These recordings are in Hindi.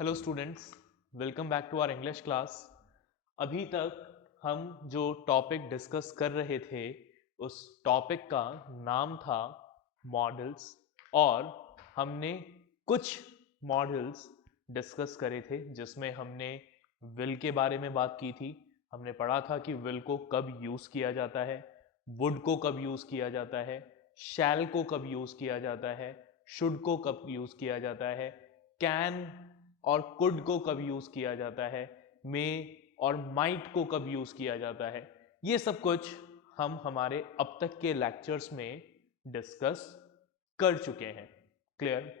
Hello students, welcome back to our English class. अभी तक हम जो टॉपिक डिस्कस कर रहे थे उस टॉपिक का नाम था मॉडल्स, और हमने कुछ मॉडल्स डिस्कस करे थे जिसमें हमने विल के बारे में बात की थी। हमने पढ़ा था कि विल को कब यूज़ किया जाता है, वुड को कब यूज़ किया जाता है, शैल को कब यूज़ किया जाता है, शुड को कब यूज़ किया जाता है, कैन और कुड को कब यूज किया जाता है, मे और माइट को कब यूज किया जाता है। ये सब कुछ हम हमारे अब तक के लेक्चर्स में डिस्कस कर चुके हैं। क्लियर?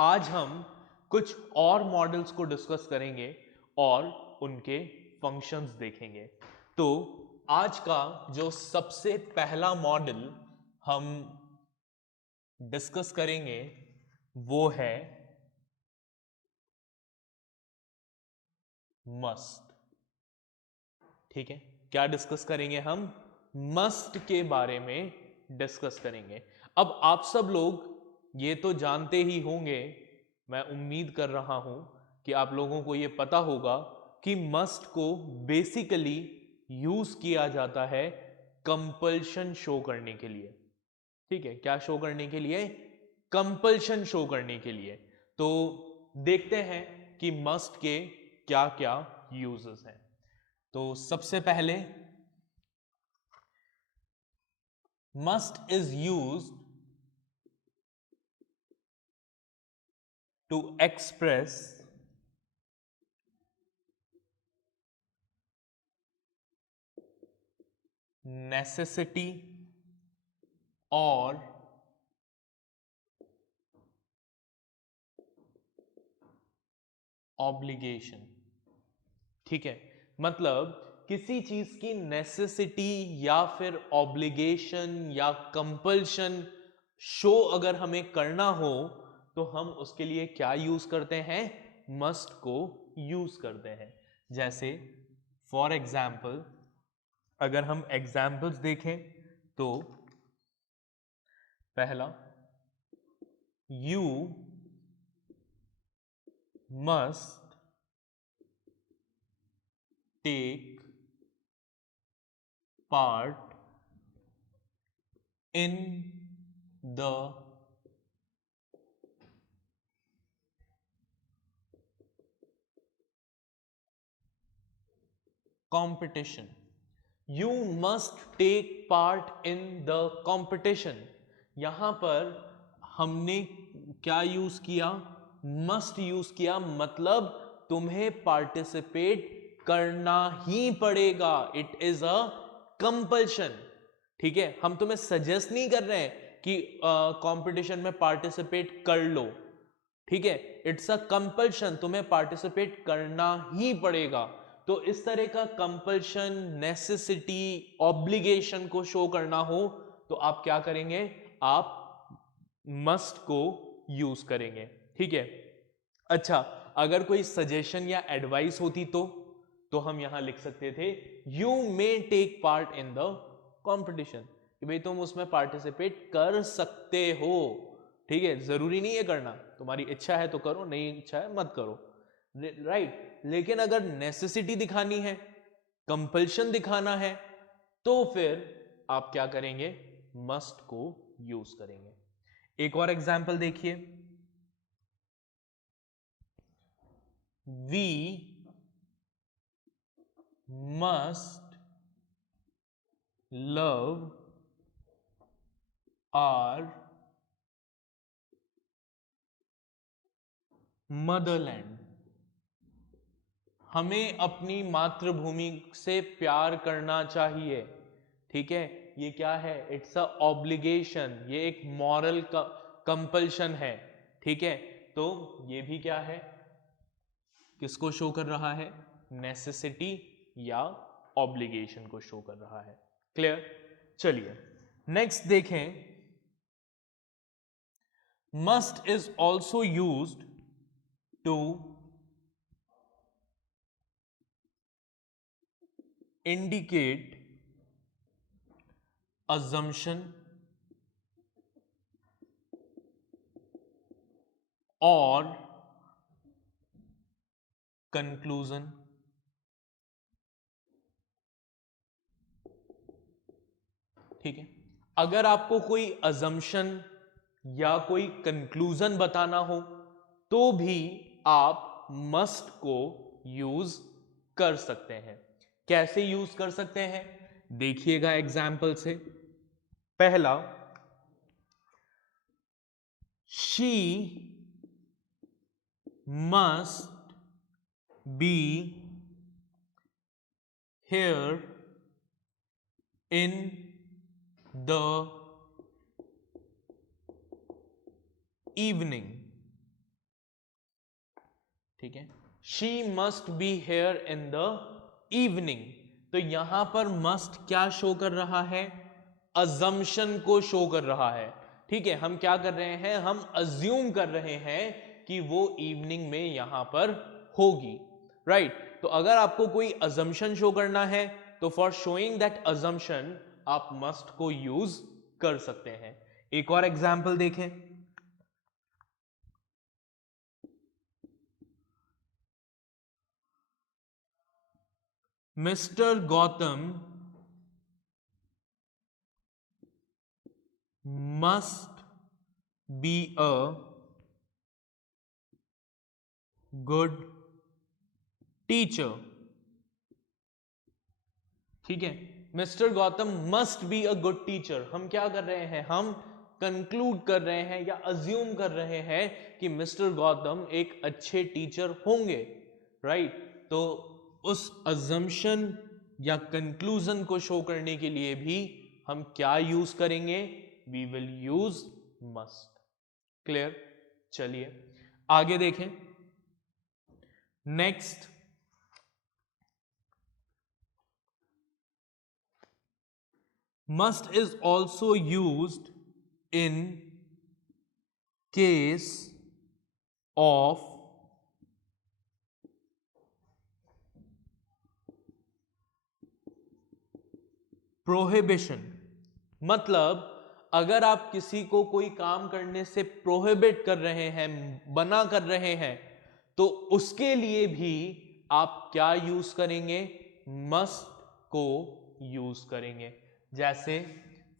आज हम कुछ और मॉडल्स को डिस्कस करेंगे और उनके फंक्शंस देखेंगे। तो आज का जो सबसे पहला मॉडल हम डिस्कस करेंगे वो है मस्ट। ठीक है, क्या डिस्कस करेंगे हम? मस्ट के बारे में डिस्कस करेंगे। अब आप सब लोग ये तो जानते ही होंगे, मैं उम्मीद कर रहा हूं कि आप लोगों को ये पता होगा कि मस्ट को बेसिकली यूज किया जाता है कंपल्शन शो करने के लिए। ठीक है, क्या शो करने के लिए? कंपल्शन शो करने के लिए। तो देखते हैं कि मस्ट के क्या क्या यूजेस हैं। तो सबसे पहले must is used to express necessity और ऑब्लिगेशन। ठीक है, मतलब किसी चीज की नेसेसिटी या फिर ऑब्लिगेशन या कंपल्शन शो अगर हमें करना हो तो हम उसके लिए क्या यूज करते हैं? मस्ट को यूज करते हैं। जैसे फॉर एग्जाम्पल, अगर हम एग्जाम्पल्स देखें तो पहला, you must take part in the competition. You must take part in the competition. यहां पर हमने क्या यूज किया? मस्ट यूज किया, मतलब तुम्हें पार्टिसिपेट करना ही पड़ेगा। It is a compulsion. ठीक है, हम तुम्हें सजेस्ट नहीं कर रहे हैं कि कंपटीशन में पार्टिसिपेट कर लो। ठीक है, इट्स अ कंपल्शन, तुम्हें पार्टिसिपेट करना ही पड़ेगा। तो इस तरह का कंपल्शन, नेसेसिटी, ऑब्लिगेशन को शो करना हो तो आप क्या करेंगे? आप मस्ट को यूज करेंगे। ठीक है, अच्छा, अगर कोई सजेशन या एडवाइस होती तो हम यहां लिख सकते थे you may take part in the competition, कि भाई तुम उसमें पार्टिसिपेट कर सकते हो। ठीक है, जरूरी नहीं है करना, तुम्हारी इच्छा है तो करो, नहीं इच्छा है मत करो। राइट, लेकिन अगर नेसेसिटी दिखानी है, कंपल्शन दिखाना है, तो फिर आप क्या करेंगे? मस्ट को यूज करेंगे। एक और एग्जाम्पल देखिए, we must love our motherland. हमें अपनी मातृभूमि से प्यार करना चाहिए। ठीक है, ये क्या है? इट्स अ ऑब्लिगेशन, ये एक मॉरल कंपल्शन है। ठीक है, तो ये भी क्या है? किसको शो कर रहा है? नेसेसिटी या ऑब्लिगेशन को शो कर रहा है। क्लियर? चलिए नेक्स्ट देखें, must is also used to indicate assumption or conclusion, ठीक है। अगर आपको कोई अजम्पशन या कोई कंक्लूजन बताना हो तो भी आप मस्ट को यूज कर सकते हैं। कैसे यूज कर सकते हैं देखिएगा एग्जाम्पल से। पहला, she must be here in the evening, ठीक है। She must be here in the evening, तो यहां पर मस्ट क्या शो कर रहा है, अजम्पशन को शो कर रहा है, ठीक है। हम क्या कर रहे हैं, हम अज्यूम कर रहे हैं कि वो इवनिंग में यहां पर होगी, राइट। तो अगर आपको कोई अजम्पशन शो करना है तो फॉर शोइंग दैट अजम्पशन आप मस्ट को यूज कर सकते हैं। एक और एग्जाम्पल देखें। Mister Gautam must be a good teacher, ठीक है। Mister Gautam must be a good teacher, हम क्या कर रहे हैं, हम कंक्लूड कर रहे हैं या अज्यूम कर रहे हैं कि मिस्टर गौतम एक अच्छे टीचर होंगे, राइट। तो उस अजम्पशन या कंक्लूजन को शो करने के लिए भी हम क्या यूज करेंगे, we will use must. Clear, चलिए आगे देखें। Next, must is also used in case of prohibition, मतलब अगर आप किसी को कोई काम करने से प्रोहिबिट कर रहे हैं, मना कर रहे हैं, तो उसके लिए भी आप क्या यूज करेंगे, मस्ट को यूज करेंगे। जैसे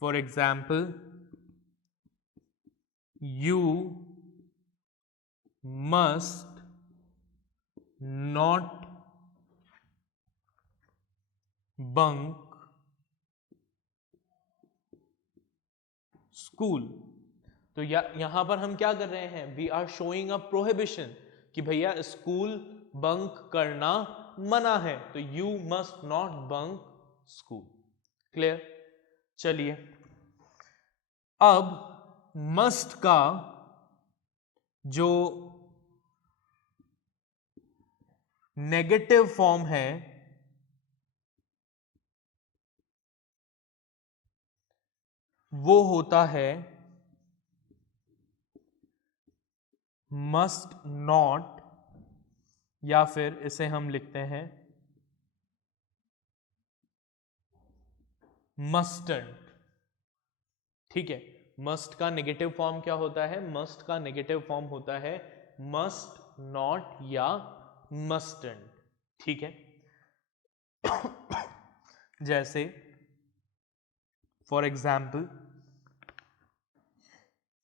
for example, you must not bunk school. तो यहां पर हम क्या कर रहे हैं, we are showing a prohibition कि भैया स्कूल बंक करना मना है, तो you must not bunk school. Clear, चलिए अब मस्ट का जो नेगेटिव फॉर्म है वो होता है मस्ट नॉट, या फिर इसे हम लिखते हैं मस्टंट, ठीक है। मस्ट का नेगेटिव फॉर्म क्या होता है, मस्ट का नेगेटिव फॉर्म होता है मस्ट नॉट या मस्टंट, ठीक है। जैसे for example,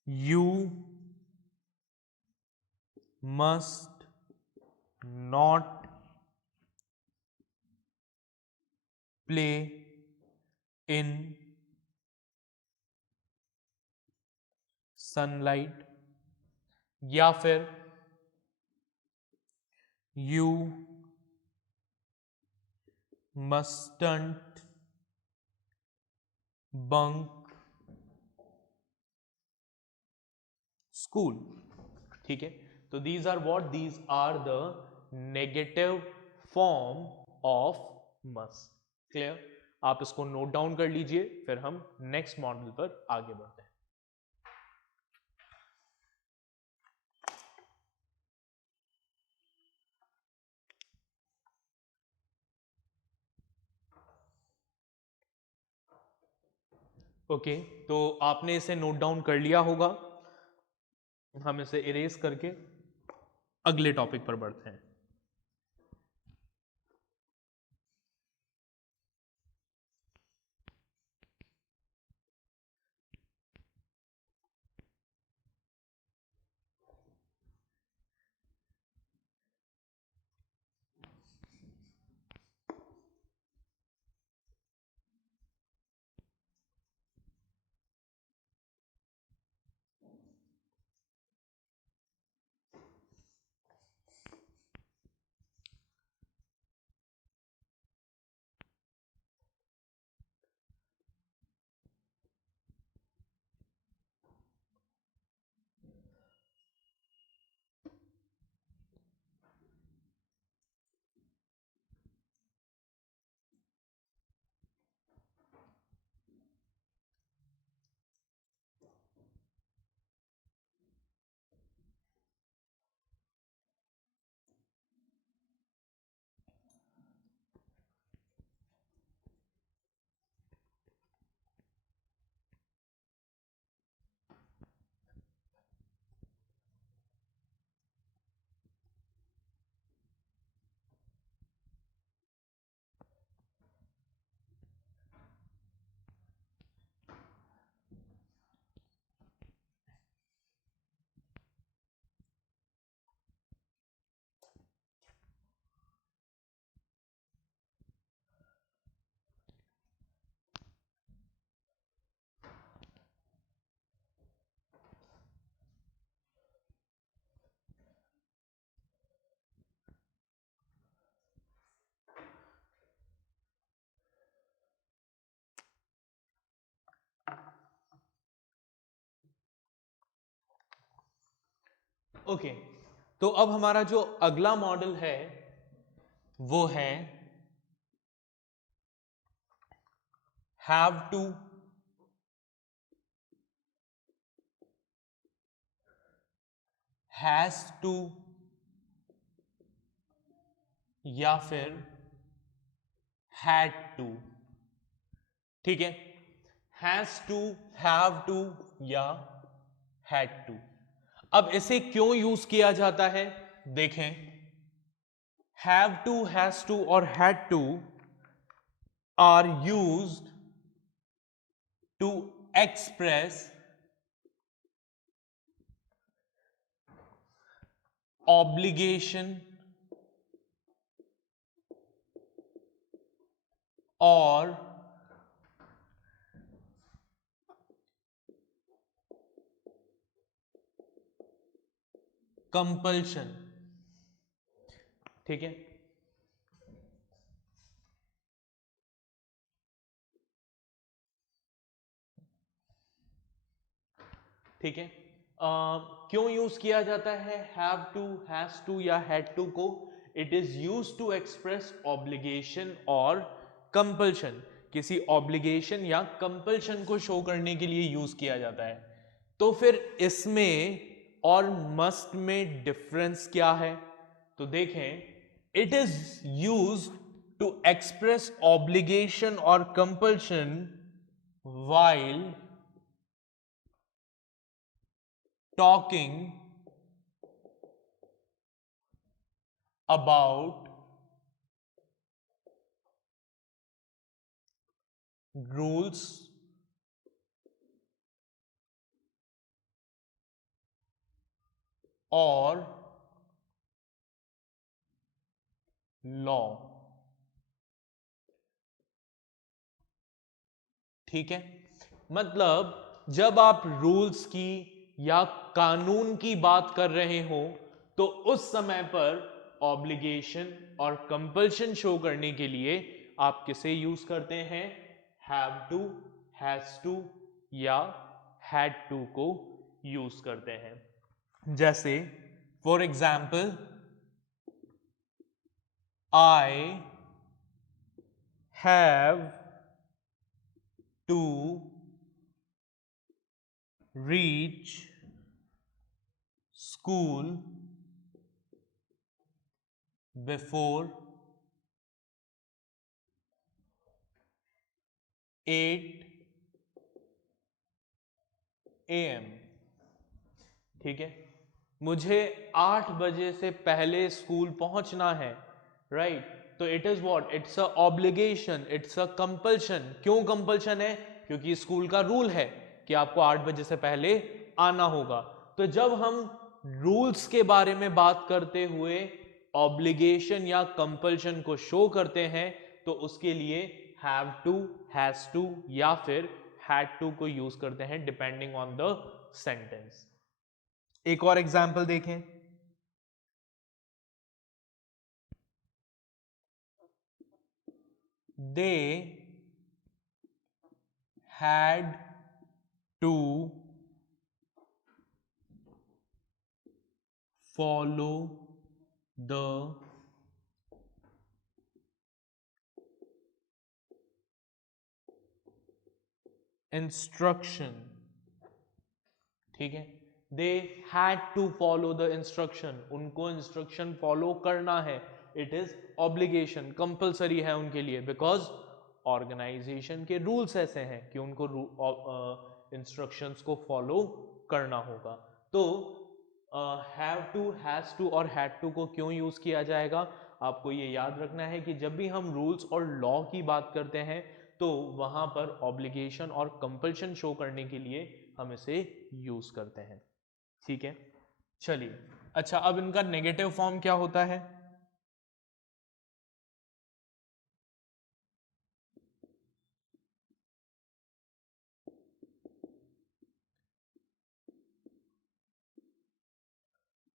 you must not play in sunlight, या फिर यू मस्टंट बंक स्कूल, ठीक है। तो these are what, these are the negative form of must. Clear, आप इसको नोट डाउन कर लीजिए, फिर हम नेक्स्ट मॉडल पर आगे बढ़ते हैं। ओके, तो आपने इसे नोट डाउन कर लिया होगा, हम इसे इरेज करके अगले टॉपिक पर बढ़ते हैं। ओके, तो अब हमारा जो अगला मॉडल है वो है हैव टू, हैज टू या फिर हैड टू। ठीक है, हैज टू, हैव टू या हैड टू। अब इसे क्यों यूज किया जाता है देखें, हैव टू, हैज टू और had to are used to express obligation और कंपल्शन। ठीक है, ठीक है। क्यों यूज किया जाता है हैव टू, हैज टू या हैड टू को? It is use to express obligation और कंपल्शन। किसी ऑब्लिगेशन या कंपल्शन को शो करने के लिए यूज किया जाता है। तो फिर इसमें और मस्ट में डिफरेंस क्या है? तो देखें, it is use to express obligation और compulsion while talking about rules और लॉ। ठीक है, मतलब जब आप रूल्स की या कानून की बात कर रहे हो तो उस समय पर ऑब्लिगेशन और कंपल्शन शो करने के लिए आप किसे यूज करते हैं? हैव टू, हैज टू या हैड टू को यूज करते हैं। जैसे for example, I have to reach school before 8 AM। ठीक है, मुझे 8 बजे से पहले स्कूल पहुंचना है, राइट? तो it is what, it's a obligation, it's a compulsion. क्यों कंपल्शन है? क्योंकि स्कूल का रूल है कि आपको 8 बजे से पहले आना होगा। तो जब हम रूल्स के बारे में बात करते हुए ऑब्लिगेशन या कंपल्शन को शो करते हैं तो उसके लिए हैव टू, हैज टू या फिर हैड टू को यूज करते हैं डिपेंडिंग ऑन द सेंटेंस। एक और एग्जाम्पल देखें, they had to follow the instruction. ठीक है, they had to follow the instruction, उनको इंस्ट्रक्शन फॉलो करना है। इट इज ऑब्लिगेशन, कंपल्सरी है उनके लिए, बिकॉज ऑर्गेनाइजेशन के रूल्स ऐसे हैं कि उनको इंस्ट्रक्शंस को फॉलो करना होगा। तो हैव टू, हैज टू और हैड टू को क्यों यूज किया जाएगा? आपको ये याद रखना है कि जब भी हम रूल्स और लॉ की बात करते हैं तो वहां पर ऑब्लिगेशन और कंपल्शन शो करने के लिए हम इसे यूज करते हैं। ठीक है, चलिए। अच्छा, अब इनका नेगेटिव फॉर्म क्या होता है?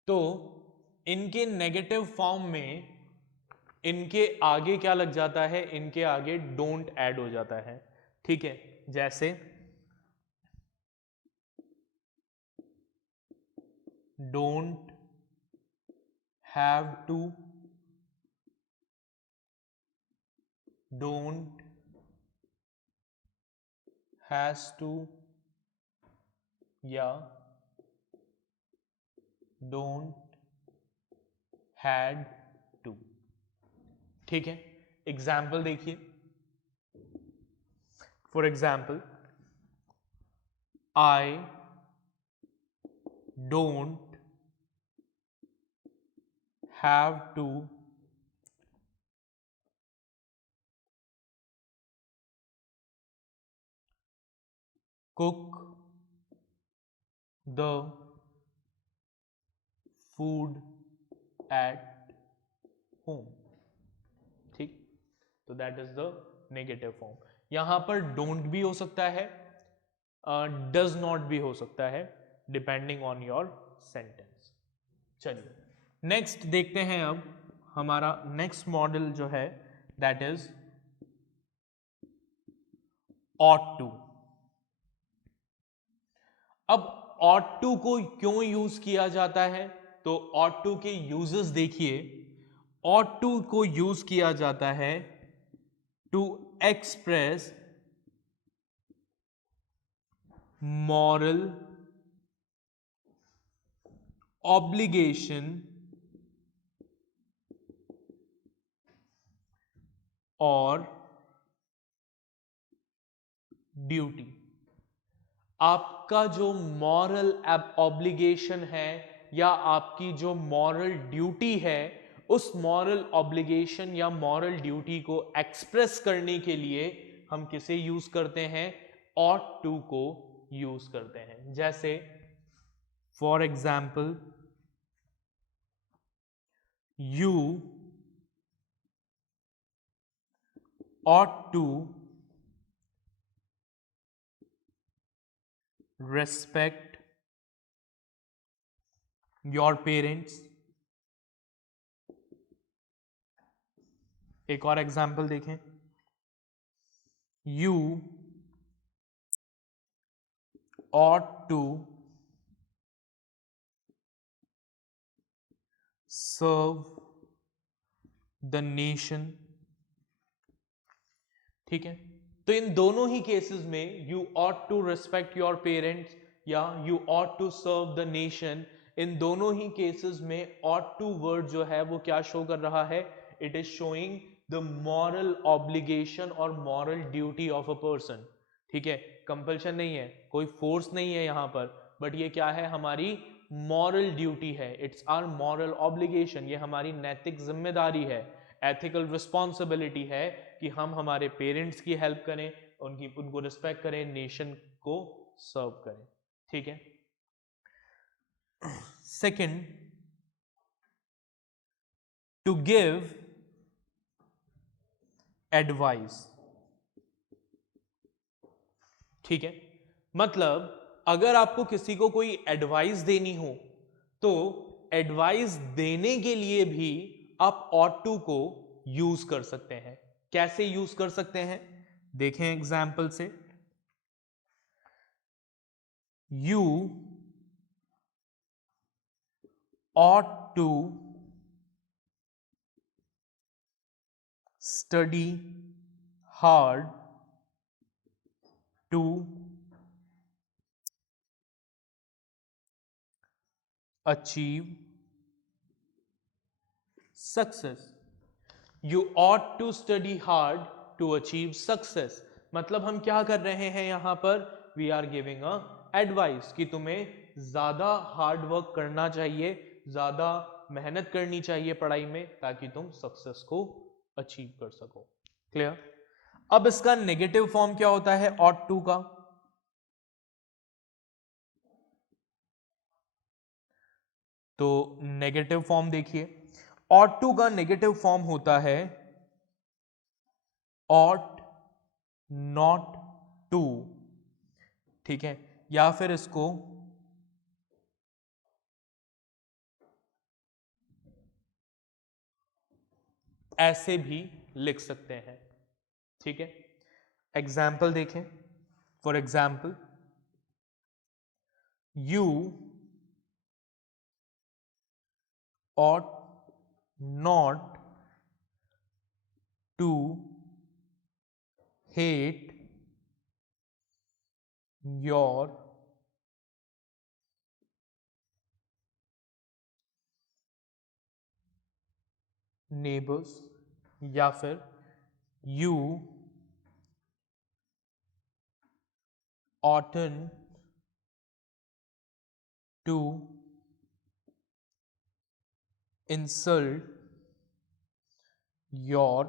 तो इनके नेगेटिव फॉर्म में इनके आगे क्या लग जाता है? इनके आगे डोंट ऐड हो जाता है। ठीक है, जैसे don't have to, don't, has to, या don't, had to। ठीक है, एग्जाम्पल देखिए। For example, I don't have to cook the food at home। ठीक, तो that is the negative form. यहां पर डोंट भी हो सकता है, डज नॉट भी हो सकता है, डिपेंडिंग ऑन योर सेंटेंस। चलिए नेक्स्ट देखते हैं। अब हमारा नेक्स्ट मॉडल जो है दैट इज ought to। अब ought to को क्यों यूज किया जाता है, तो ought to के यूजेस देखिए। ought to को यूज किया जाता है टू एक्सप्रेस moral obligation और ड्यूटी। आपका जो मॉरल ऑब्लिगेशन है या आपकी जो मॉरल ड्यूटी है, उस मॉरल ऑब्लिगेशन या मॉरल ड्यूटी को एक्सप्रेस करने के लिए हम किसे यूज करते हैं, ought to को यूज करते हैं। जैसे for example, you ought to respect your parents। एक और एग्जाम्पल देखें, you ought to serve the nation। ठीक है, तो इन दोनों ही केसेस में you ought to respect your parents या you ought to serve the nation, इन दोनों ही केसेस में ought to वर्ड जो है वो क्या शो कर रहा है, it is showing the moral obligation और moral duty of a person. ठीक है, कंपल्शन नहीं है, कोई फोर्स नहीं है यहां पर, बट ये क्या है, हमारी मॉरल ड्यूटी है, इट्स आवर मॉरल ऑब्लिगेशन, ये हमारी नैतिक जिम्मेदारी है, एथिकल रिस्पॉन्सिबिलिटी है कि हम हमारे पेरेंट्स की हेल्प करें, उनको रिस्पेक्ट करें, नेशन को सर्व करें। ठीक है, सेकंड, टू गिव एडवाइस। ठीक है, मतलब अगर आपको किसी को कोई एडवाइस देनी हो तो एडवाइस देने के लिए भी आप ought to को यूज कर सकते हैं। कैसे यूज कर सकते हैं, देखें एग्जाम्पल से, you ought to study hard to achieve success। You ought to study hard to achieve success। मतलब हम क्या कर रहे हैं यहां पर, we are giving a advice कि तुम्हें ज्यादा हार्ड वर्क करना चाहिए, ज्यादा मेहनत करनी चाहिए पढ़ाई में, ताकि तुम सक्सेस को अचीव कर सको। क्लियर। अब इसका नेगेटिव फॉर्म क्या होता है ought to का, तो नेगेटिव फॉर्म देखिए, ought to का नेगेटिव फॉर्म होता है ought not to। ठीक है, या फिर इसको ऐसे भी लिख सकते हैं। ठीक है, एग्जाम्पल देखें, for example, you ought not to hate your neighbors, या फिर you oughtn't to insult your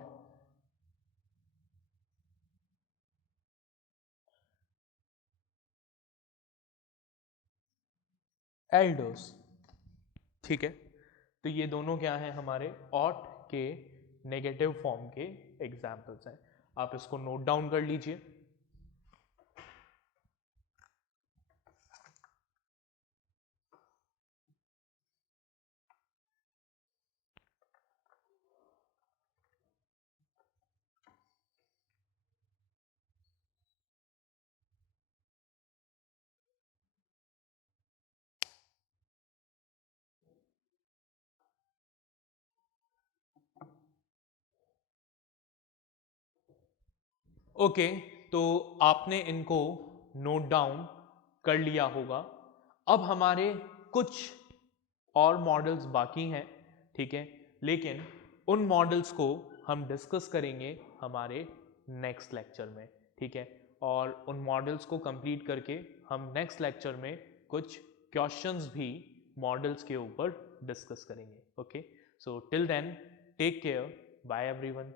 elders। ठीक है, तो ये दोनों क्या हैं, हमारे ought के नेगेटिव फॉर्म के एग्जाम्पल्स हैं। आप इसको नोट डाउन कर लीजिए। ओके, तो आपने इनको नोट डाउन कर लिया होगा। अब हमारे कुछ और मॉडल्स बाकी हैं, ठीक है, लेकिन उन मॉडल्स को हम डिस्कस करेंगे हमारे नेक्स्ट लेक्चर में, ठीक है। और उन मॉडल्स को कंप्लीट करके हम नेक्स्ट लेक्चर में कुछ क्वेश्चंस भी मॉडल्स के ऊपर डिस्कस करेंगे। Okay, so till then take care, bye everyone.